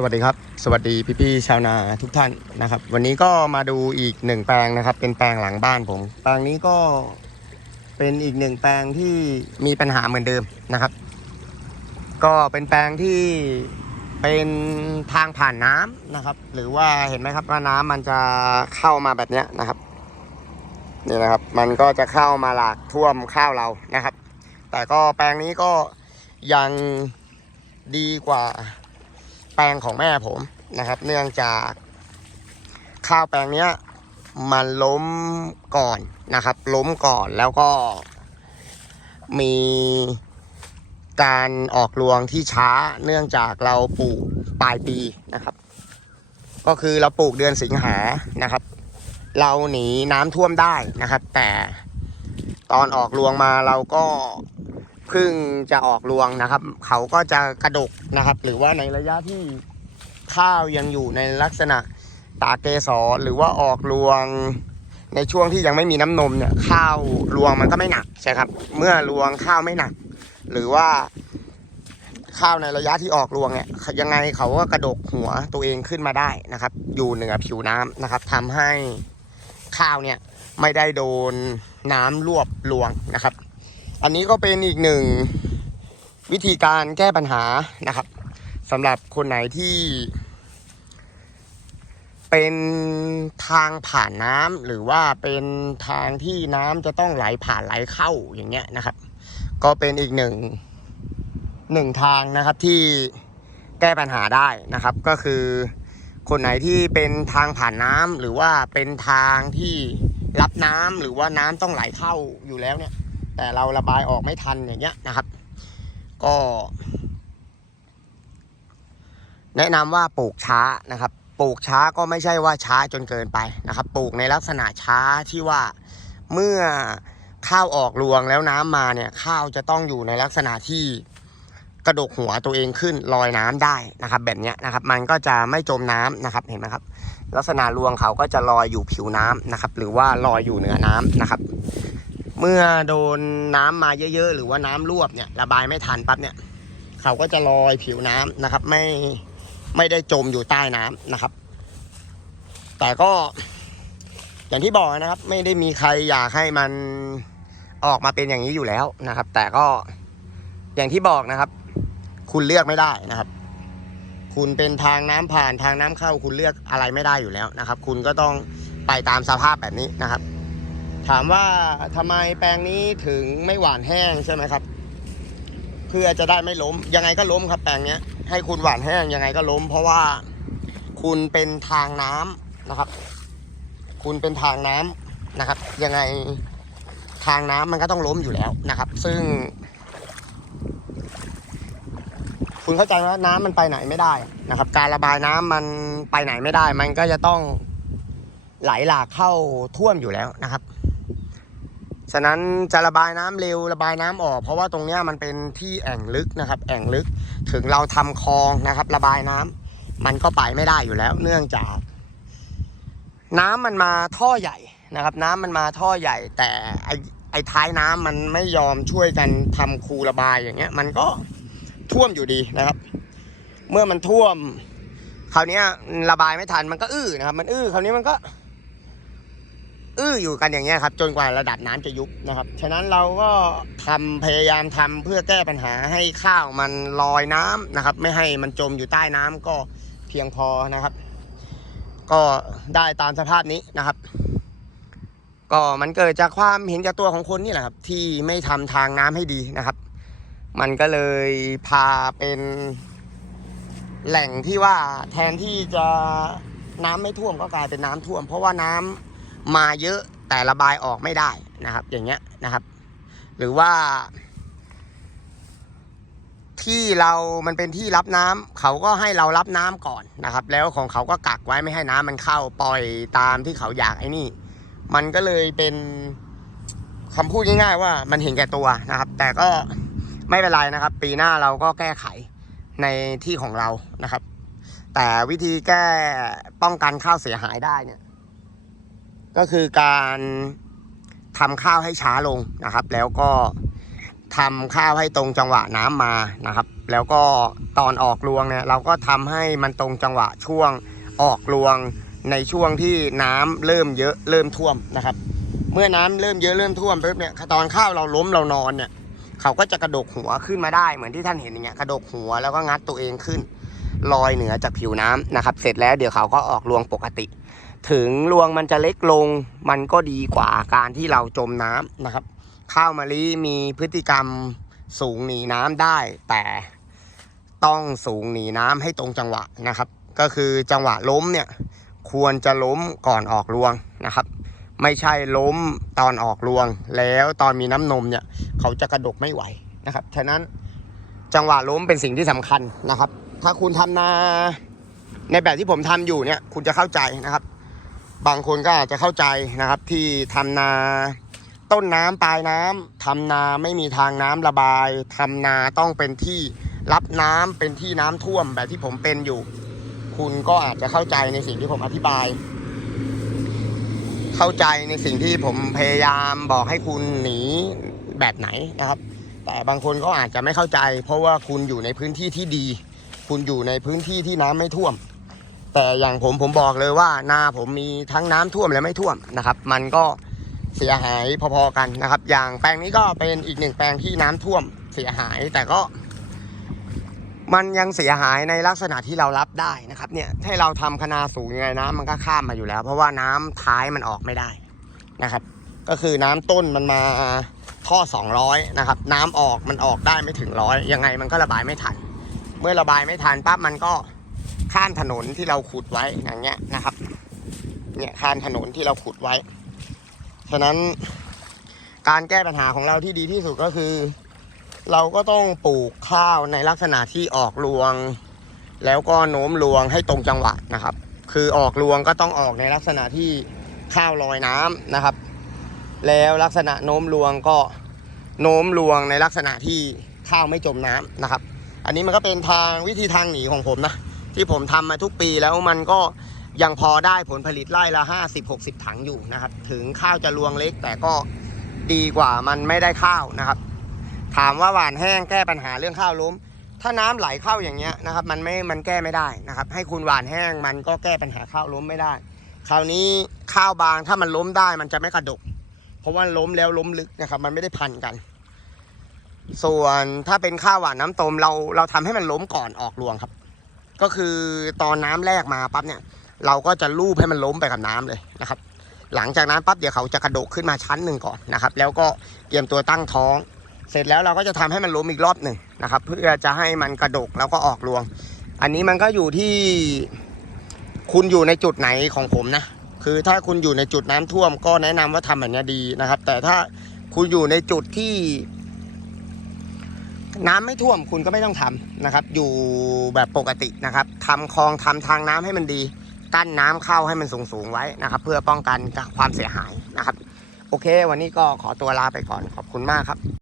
สวัสดีครับ สวัสดีพี่ๆชาวนาทุกท่านนะครับ วันนี้ก็มาดูอีกหนึ่งแปลงนะครับ เป็นแปลงหลังบ้านผม แปลงนี้ก็เป็นอีกหนึ่งแปลงที่มีปัญหาเหมือนเดิมนะครับ ก็เป็นแปลงที่เป็นทางผ่านน้ำนะครับ หรือว่าเห็นไหมครับว่าน้ำมันจะเข้ามาแบบเนี้ยนะครับนี่นะครับ มันก็จะเข้ามาหลากท่วมข้าวเรานะครับ แต่ก็แปลงนี้ก็ยังดีกว่า แปลงของแม่ผมนะครับ เนื่องจากข้าวแปลงเนี้ยมันล้มก่อนนะครับ ล้มก่อนแล้วก็มีการออกรวงที่ช้าเนื่องจากเราปลูกปลายปีนะครับ ก็คือเราปลูกเดือนสิงหานะครับ เราหนีน้ำท่วมได้นะครับ แต่ตอนออกรวงมาเราก็ พิ่งจะออกรวงนะครับ เขาก็จะกระดกนะครับ หรือว่าในระยะที่ข้าวยังอยู่ในลักษณะตาเกสรหรือว่าออกรวงในช่วงที่ยังไม่มีน้ำนมเนี่ยข้าวรวงมันก็ไม่หนักใช่ครับ เมื่อรวงข้าวไม่หนัก หรือว่าข้าวในระยะที่ออกรวงเนี่ยยังไงเขาก็กระดกหัวตัวเองขึ้นมาได้นะครับ อยู่เหนือผิวน้ำนะครับทำให้ข้าวเนี่ยไม่ได้โดนน้ำรวบรวงนะครับ อันนี้ก็เป็นอีกหนึ่งวิธีการแก้ปัญหานะครับสำหรับคนไหนที่ เป็นทางผ่านน้ำหรือว่าเป็นทางที่น้ำจะต้องไหลผ่านไหลเข้าอย่างเงี้ยนะครับ ก็เป็นอีกหนึ่งหนึ่งทางนะครับที่แก้ปัญหาได้นะครับ ก็คือคนไหนที่เป็นทางผ่านน้ำหรือว่าเป็นทางที่รับน้ำหรือว่าน้ำต้องไหลเข้าอยู่แล้วเนี่ย แต่เราระบายออกไม่ทันอย่างเงี้ยนะครับ ก็ แนะนำว่าปลูกช้านะครับ ปลูกช้าก็ไม่ใช่ว่าช้าจนเกินไปนะครับ ปลูกในลักษณะช้าที่ว่าเมื่อข้าวออกรวงแล้วน้ำมาเนี่ยข้าวจะต้องอยู่ในลักษณะที่กระดกหัวตัวเองขึ้นลอยน้ำได้นะครับ แบบเนี้ยนะครับ มันก็จะไม่จมน้ำนะครับเห็นไหมครับ ลักษณะรวงเขาก็จะลอยอยู่ผิวน้ำนะครับ หรือว่าลอยอยู่เหนือน้ำนะครับ เมื่อโดนน้ำมาเยอะๆ หรือว่าน้ำรวบเนี่ยระบายไม่ทันปั๊บเนี่ย เขาก็จะลอยผิวน้ำนะครับ ไม่ไม่ได้จมอยู่ใต้น้ำนะครับ แต่ก็ อย่างที่บอกนะครับ ไม่ได้มีใครอยากให้มันออกมาเป็นอย่างนี้อยู่แล้วนะครับ แต่ก็อย่างที่บอกนะครับ คุณเลือกไม่ได้นะครับ คุณเป็นทางน้ำผ่านทางน้ำเข้า คุณเลือกอะไรไม่ได้อยู่แล้วนะครับ คุณก็ต้องไปตามสภาพแบบนี้นะครับ ถามว่าทำไมแปลงนี้ถึงไม่หวานแห้งใช่ไหมครับ เพื่อจะได้ไม่ล้ม ยังไงก็ล้มครับแปลงเนี้ยให้คุณหวานแห้งยังไงก็ล้ม เพราะว่าคุณเป็นทางน้ำนะครับ คุณเป็นทางน้ำนะครับ ยังไงทางน้ำมันก็ต้องล้มอยู่แล้วนะครับ ซึ่ง คุณเข้าใจว่าน้ำมันไปไหนไม่ได้นะครับ การระบายน้ำมันไปไหนไม่ได้ มันก็จะต้องไหลหลากเข้าท่วมอยู่แล้วนะครับ ฉะนั้นจะระบายน้ำเร็วระบายน้ำออก เพราะว่าตรงเนี้ยมันเป็นที่แอ่งลึกนะครับ แอ่งลึกถึงเราทำคลองนะครับ ระบายน้ำมันก็ไปไม่ได้อยู่แล้ว เนื่องจาก น้ำมันมาท่อใหญ่นะครับ น้ำมันมาท่อใหญ่ แต่ไอไอท้ายน้ำมันไม่ยอมช่วยกันทำคูระบายอย่างเงี้ย มันก็ท่วมอยู่ดีนะครับ เมื่อมันท่วมคราวนี้ระบายไม่ทันมันก็อื้อนะครับ มันอื้อคราวนี้มันก็ อื้ออยู่กันอย่างเงี้ยครับ จนกว่าระดับน้ำจะยุบนะครับ ฉะนั้นเราก็ทำพยายามทำเพื่อแก้ปัญหาให้ข้าวมันลอยน้ำนะครับ ไม่ให้มันจมอยู่ใต้น้ำก็เพียงพอนะครับ ก็ได้ตามสภาพนี้นะครับ ก็มันเกิดจากความเห็นแก่ตัวของคนนี่แหละครับ ที่ไม่ทำทางน้ำให้ดีนะครับ มันก็เลยพาเป็นแหล่งที่ว่าแทนที่จะน้ำไม่ท่วมก็กลายเป็นน้ำท่วม เพราะว่าน้ำ มาเยอะแต่ระบายออกไม่ได้นะครับ อย่างเงี้ยนะครับ หรือว่า ที่เรามันเป็นที่รับน้ำเขาก็ให้เรารับน้ำก่อนนะครับ แล้วของเขาก็กักไว้ไม่ให้น้ำมันเข้าปล่อยตามที่เขาอยากไอ้นี่ มันก็เลยเป็นคำพูดง่ายๆว่ามันเห็นแก่ตัวนะครับ แต่ก็ไม่เป็นไรนะครับ ปีหน้าเราก็แก้ไขในที่ของเรานะครับ แต่วิธีแก้ป้องกันข้าวเสียหายได้เนี่ย ก็คือการทำข้าวให้ช้าลงนะครับ แล้วก็ทำข้าวให้ตรงจังหวะน้ำมานะครับ แล้วก็ตอนออกรวงเนี่ยเราก็ทำให้มันตรงจังหวะช่วงออกรวงในช่วงที่น้ำเริ่มเยอะเริ่มท่วมนะครับ เมื่อน้ำเริ่มเยอะเริ่มท่วมปุ๊บเนี่ยตอนข้าวเราล้มเรานอนเนี่ยเขาก็จะกระดกหัวขึ้นมาได้เหมือนที่ท่านเห็นอย่างเงี้ยกระดกหัวแล้วก็งัดตัวเองขึ้นลอยเหนือจากผิวน้ำนะครับ เสร็จแล้วเดี๋ยวเขาก็ออกรวงปกติ ถึงรวงมันจะเล็กลง มันก็ดีกว่าการที่เราจมน้ำนะครับ ข้าวมะลิมีพฤติกรรมสูงหนีน้ำได้ แต่ต้องสูงหนีน้ำให้ตรงจังหวะนะครับ ก็คือจังหวะล้มเนี่ยควรจะล้มก่อนออกรวงนะครับ ไม่ใช่ล้มตอนออกรวง แล้วตอนมีน้ำนมเนี่ยเขาจะกระดกไม่ไหวนะครับฉะนั้นจังหวะล้มเป็นสิ่งที่สำคัญนะครับ ถ้าคุณทำนาในแบบที่ผมทำอยู่เนี่ยคุณจะเข้าใจนะครับ บางคนก็อาจจะเข้าใจนะครับที่ทำนาต้นน้ำปลายน้ำทำนาไม่มีทางน้ำระบายทำนาต้องเป็นที่รับน้ำเป็นที่น้ำท่วมแบบที่ผมเป็นอยู่ คุณก็อาจจะเข้าใจในสิ่งที่ผมอธิบาย เข้าใจในสิ่งที่ผมพยายามบอกให้คุณหนีแบบไหนนะครับ แต่บางคนก็อาจจะไม่เข้าใจ เพราะว่าคุณอยู่ในพื้นที่ที่ดี คุณอยู่ในพื้นที่ที่น้ำไม่ท่วม แต่อย่างผมผมบอกเลยว่า นาผมมีทั้งน้ำท่วมและไม่ท่วมนะครับ มันก็เสียหายพอๆกันนะครับ อย่างแปลงนี้ก็เป็นอีกหนึ่งแปลงที่น้ำท่วมเสียหายแต่ก็ มันยังเสียหายในลักษณะที่เรารับได้นะครับเนี่ยให้เราทำคนาสูงยังไงน้ำมันก็ข้ามมาอยู่แล้ว เพราะว่าน้ำท้ายมันออกไม่ได้นะครับ ก็คือน้ำต้นมันมาท่อ 200 นะครับ น้ำออกมันออกได้ไม่ถึงร้อยยังไงมันก็ระบายไม่ทัน เมื่อระบายไม่ทันปั๊บมันก็ ข้ามถนนที่เราขุดไว้อย่างเงี้ยนะครับ เนี่ยข้ามถนนที่เราขุดไว้ ฉะนั้นการแก้ปัญหาของเราที่ดีที่สุดก็คือ เราก็ต้องปลูกข้าวในลักษณะที่ออกรวง แล้วก็โน้มรวงให้ตรงจังหวะนะครับ คือออกรวงก็ต้องออกในลักษณะที่ข้าวลอยน้ำนะครับ แล้วลักษณะโน้มรวงก็โน้มรวงในลักษณะที่ข้าวไม่จมน้ำนะครับ อันนี้มันก็เป็นทางวิธีทางหนีของผมนะ ที่ผมทำมาทุกปีแล้วมันก็ยังพอได้ผลผลิตไร่ละ 50-60 ถังอยู่นะครับ ถึงข้าวจะรวงเล็กแต่ก็ดีกว่ามันไม่ได้ข้าวนะครับ ถามว่าหวานแห้งแก้ปัญหาเรื่องข้าวล้ม ถ้าน้ำไหลเข้าอย่างเงี้ยนะครับ มันไม่มันแก้ไม่ได้นะครับ ให้คุณหวานแห้งมันก็แก้ปัญหาข้าวล้มไม่ได้ คราวนี้ข้าวบางถ้ามันล้มได้มันจะไม่กระดก เพราะว่าล้มแล้วล้มลึกนะครับ มันไม่ได้พันกัน ส่วนถ้าเป็นข้าวหวานน้ำต้มเราเราทำให้มันล้มก่อนออกรวงครับ ก็คือตอนน้ำแรกมาปั๊บเนี่ย เราก็จะลูบให้มันล้มไปกับน้ำเลยนะครับ หลังจากนั้นปั๊บเดี๋ยวเขาจะกระโดกขึ้นมาชั้นหนึ่งก่อนนะครับ แล้วก็เตรียมตัวตั้งท้อง เสร็จแล้วเราก็จะทำให้มันล้มอีกรอบหนึ่งนะครับ เพื่อจะให้มันกระโดกแล้วก็ออกรวง อันนี้มันก็อยู่ที่คุณอยู่ในจุดไหนของผมนะคือถ้าคุณอยู่ในจุดน้ำท่วมก็แนะนำว่าทำแบบนี้ดีนะครับ แต่ถ้าคุณอยู่ในจุดที่ น้ำไม่ท่วมคุณก็ไม่ต้องทำนะครับ อยู่แบบปกตินะครับทำคลองทำทางน้ำให้มันดี กั้นน้ำเข้าให้มันสูงสูงไว้นะครับ เพื่อป้องกันความเสียหายนะครับ โอเค วันนี้ก็ขอตัวลาไปก่อนขอบคุณมากครับ